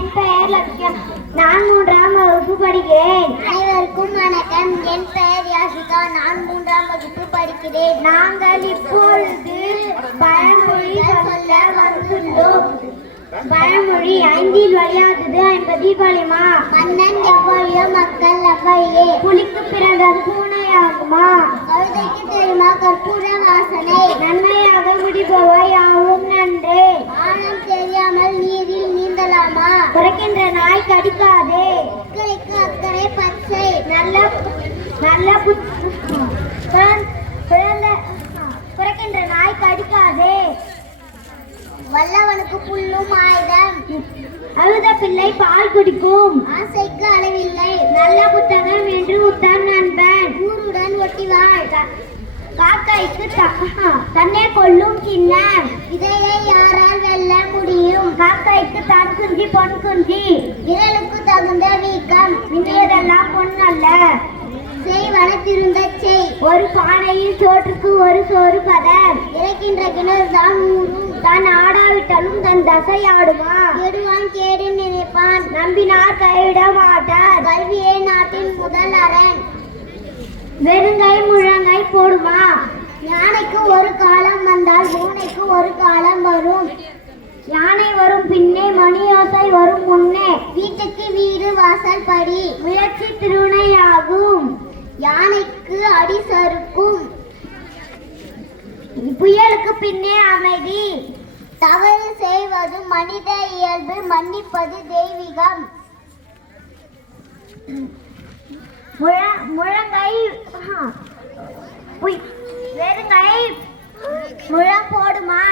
என் பெயர் லட்சியம். நான் 3ஆம் வகுப்பு படிக்கிறேன். அனைவருக்கும் வணக்கம். என் பெயர் யாசிகா. நான் 3ஆம் வகுப்பு படிக்கிறேன். நாங்கள் இப்பொழுது பழமொழி சொல்ல வந்துள்ளோம். பழமொழி 5 வழியாதது 50 பழிமா. மன்னன் எவ்வழியோ மக்கள் அவ்வழியே. புலிக்கு பிறந்தது பூனையாகுமா? கழுதைக்கு தெரியுமா கற்பூர வாசனை? நன்மையாக முடிபவை யாவும் நன்றே. ஆழம் தெரியாமல் நீரில் நீந்தலாமா? குறைக்கின்ற நாய் கடிக்காதே. அக்கறைக்கு அக்கறை பச்சை. குறைக்கின்ற நாய் கடிக்காதே. வல்லவனுக்கு புல்லும் ஆயுதம். அழுத பிள்ளை பால் குடிக்கும். ஆசைக்கு அளவில்லை. நல்ல புத்தகம் என்று உத்தம் நண்பன். ஊருடன் ஒட்டி வாழ். காக்கைக்கு தன்னை கொள்ளும் கிண்ணம். இதையை யாரால் வெல்ல முடியும்? காக்கைக்கு தன் குஞ்சி பொன் குஞ்சி. விரலுக்கு தகுந்த வீக்கம். இன்றையதெல்லாம் பொன் அல்ல. செய்வன திருந்த செய். ஒரு பானையில் சோற்றுக்கு ஒரு சோறு பதம். இறக்கின்ற கிணறு தான் ஊரும். தான் ஆடாவிட்டாலும் தன் தசை ஆடுமா? கெடுவான் கேடு நினைப்பான். நம்பினார் கைவிட மாட்டார். கல்வியே நாட்டின் முதல் அரண். வெறுங்கை முழங்கை போடுமா? யானைக்கு ஒரு காலம் வந்தால் பூனைக்கு ஒரு காலம் வரும். யானை வரும் பின்னே மணியோசை வரும் முன்னே. வீட்டுக்கு வீடு வாசல் படி. முயற்சி திருணையாகும். யானைக்கு அடி சறுக்கும். புயலுக்கு பின்னே அமைதி. தவறு செய்வது மனித இயல்பு. மன்னிப்பது தெய்வீகம். முழங்கை வெறுங்கை முழம் போடுமா?